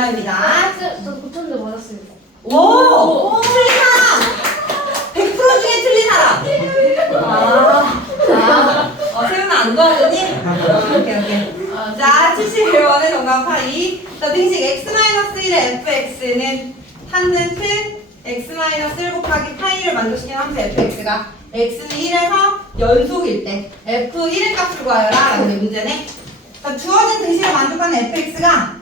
정답입니다. 쌤, 저 고쳤는데 맞았습니다. 오! 틀린 사람! 100% 중에 틀린 사람! 아, 자, 어, 세훈아 안 도와주니? 오케이, 오케이. 어, 자, 71번의 정답 파이. 자, 등식 x-1의 fx는 탄젠트 x-1 곱하기 파이를 만족시키는 함수 fx가 x는 1에서 연속일 때 f 1의 값을 구하여라 라는 게 문제네. 자, 주어진 등식을 만족하는 fx가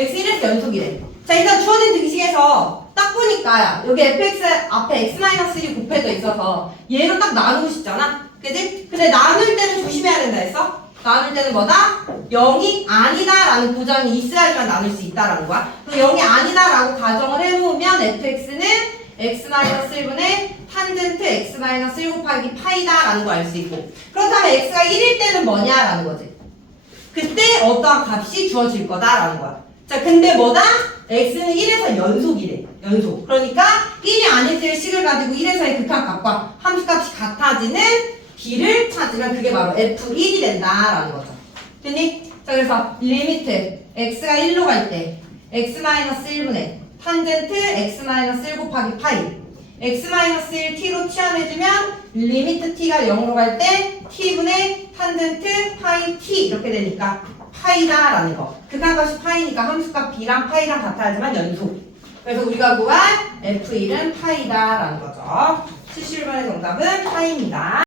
x 1에서 연속이래. 자, 일단 주어진 등식에서 딱 보니까 여기 fx 앞에 x-1이 곱해져 있어서 얘로 딱 나누고 싶잖아. 그지? 근데 나눌 때는 조심해야 된다 했어? 나눌 때는 뭐다? 0이 아니다라는 보장이 있어야지만 나눌 수 있다라는 거야. 그 0이 아니다라고 가정을 해놓으면 fx는 x-1분의 탄젠트 x-1 곱하기 파이다라는 거알수 있고 그렇다면 x가 1일 때는 뭐냐라는 거지. 그때 어떠한 값이 주어질 거다라는 거야. 자, 근데 뭐다? x는 1에서 연속이래. 연속. 그러니까 1이 아닐 때의 식을 가지고 1에서의 극한값과 함수값이 같아지는 b를 찾으면 그게 바로 f1이 된다라는 거죠. 됐니? 자, 그래서 리미트 x가 1로 갈 때 x-1분의 탄젠트 x-1 곱하기 파이 x-1 t로 치환해주면 리미트 t가 0으로 갈 때 t분의 탄젠트 파이 t 이렇게 되니까 파이다라는 거. 극한값이 파이니까 함수값 b랑 파이랑 같아야지만 연속. 그래서 우리가 구할 f1은 파이다라는 거죠. 71번의 정답은 파이입니다.